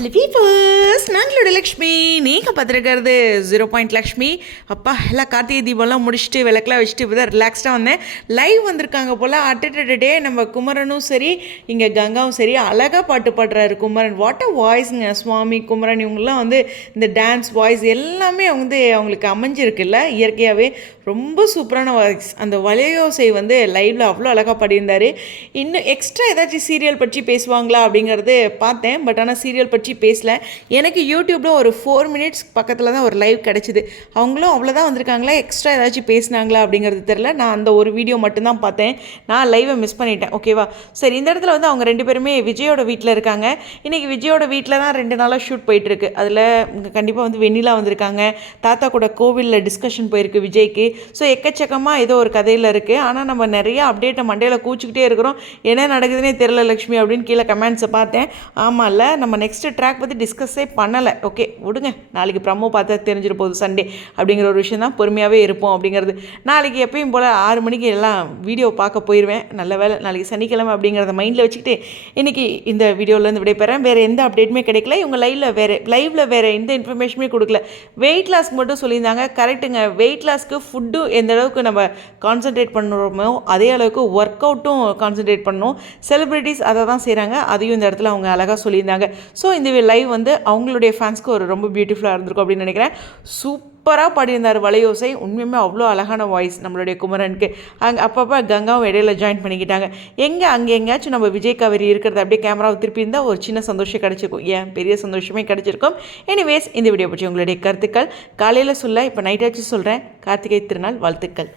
Hello peepers, நாங்களோட Lakshmi. நீங்கள் பார்த்துருக்கிறது 0 லக்ஷ்மி. அப்பா எல்லாம் கார்த்திகை தீபம்லாம் முடிச்சுட்டு விளக்கெலாம் வச்சுட்டு இப்போ தான் ரிலாக்ஸ்டாக வந்தேன். லைவ் வந்திருக்காங்க போல். அட்டே நம்ம குமரனும் சரி, இங்கே கங்காவும் சரி, அழகாக பாட்டு பாடுறாரு குமரன். வாட் அ வாய்ஸுங்க. சுவாமி குமரன் இவங்கெல்லாம் இந்த டான்ஸ் வாய்ஸ் எல்லாமே அவங்களுக்கு அமைஞ்சிருக்குல்ல இயற்கையாகவே. ரொம்ப சூப்பரான வாய்ஸ். அந்த வளையோசை லைவில் அவ்வளோ அழகாக பாடியிருந்தார். இன்னும் எக்ஸ்ட்ரா ஏதாச்சும் சீரியல் பற்றி பேசுவாங்களா அப்படிங்கிறது பார்த்தேன். பட் ஆனால் சீரியல் பற்றி பேசல. எனக்கு யூடியூப்பில் ஒரு 4 மினிட்ஸ் பக்கத்தில் தான் ஒரு லைவ் கிடச்சிது. அவங்களும் அவ்வளோதான் வந்திருக்காங்களா, எக்ஸ்ட்ரா ஏதாச்சும் பேசினாங்களா அப்படிங்கிறது தெரில. நான் அந்த ஒரு வீடியோ மட்டும்தான் பார்த்தேன். நான் லைவை மிஸ் பண்ணிட்டேன். ஓகேவா, சரி. இந்த இடத்துல அவங்க 2 பேருமே விஜயோட வீட்டில் இருக்காங்க. இன்றைக்கி விஜயோட வீட்டில் தான் 2 நாளாக ஷூட் போயிட்டுருக்கு. அதில் கண்டிப்பாக வெண்ணிலா வந்திருக்காங்க. தாத்தா கூட கோவிலில் டிஸ்கஷன் போயிருக்கு விஜய்க்கு. ஸோ எக்கச்சக்கமாக ஏதோ ஒரு கதையில் இருக்குது. ஆனால் நம்ம நிறைய அப்டேட்டை மண்டையில் கூச்சிக்கிட்டே இருக்கிறோம். என்ன நடக்குதுன்னே தெரில லக்ஷ்மி அப்படின்னு கீழே கமெண்ட்ஸை பார்த்தேன். ஆமாம்ல, நம்ம நெக்ஸ்ட் ட்ராக் பற்றி டிஸ்கஸே பண்ணலை. ஓகே விடுங்க, நாளைக்கு ப்ரமோ பார்த்தா தெரிஞ்சிட போகுது சண்டே அப்படிங்கிற ஒரு விஷயம் தான். பொறுமையாகவே இருப்போம் அப்படிங்கிறது. நாளைக்கு எப்பயும் போல் 6 மணிக்கு எல்லாம் வீடியோ பார்க்க போயிடுவேன். நல்ல வேலை நாளைக்கு சனிக்கிழமை அப்படிங்கிறத மைண்டில் வச்சுக்கிட்டு இன்றைக்கி இந்த வீடியோவிலேருந்து விடைபெறேன். வேறு எந்த அப்டேட்டுமே கிடைக்கல. இவங்க லைவில் வேறு எந்த இன்ஃபர்மேஷனுமே கொடுக்கல. வெயிட் லாஸ்க்கு மட்டும் சொல்லியிருந்தாங்க. கரெக்டுங்க. வெயிட் லாஸ்க்கு ஃபுட்டு எந்த அளவுக்கு நம்ம கான்சன்ட்ரேட் பண்ணுறோமோ அதே அளவுக்கு ஒர்க் அவுட்டும் கான்சன்ட்ரேட் பண்ணணும். செலிப்ரிட்டிஸ் அதை தான் செய்கிறாங்க. அதையும் இந்த இடத்துல அவங்க அழகாக சொல்லியிருந்தாங்க. ஸோ இந்த லைவ் அவங்களுடைய ஃபேன்ஸ்க்கு ஒரு ரொம்ப பியூட்டிஃபுல்லாக இருந்திருக்கும் அப்படின்னு நினைக்கிறேன். சூப்பராக பாடியிருந்தார் வளையோசை. உண்மையுமே அவ்வளோ அழகான வாய்ஸ் நம்மளுடைய குமரனுக்கு. அங்கே அப்பப்போ கங்காவும் இடையில ஜாயின் பண்ணிக்கிட்டாங்க. அங்கே எங்கேயாச்சும் நம்ம விஜய் காவேரி இருக்கிறத அப்படியே கேமராவை திருப்பி இருந்தால் ஒரு சின்ன சந்தோஷம் கிடச்சிருக்கும். ஏன் பெரிய சந்தோஷமே கிடச்சிருக்கும். எனிவேஸ், இந்த வீடியோ பற்றி உங்களுடைய கருத்துக்கள் காலையில் சொல்ல, இப்போ நைட்டாச்சும் சொல்கிறேன். கார்த்திகை திருநாள் வாழ்த்துக்கள்.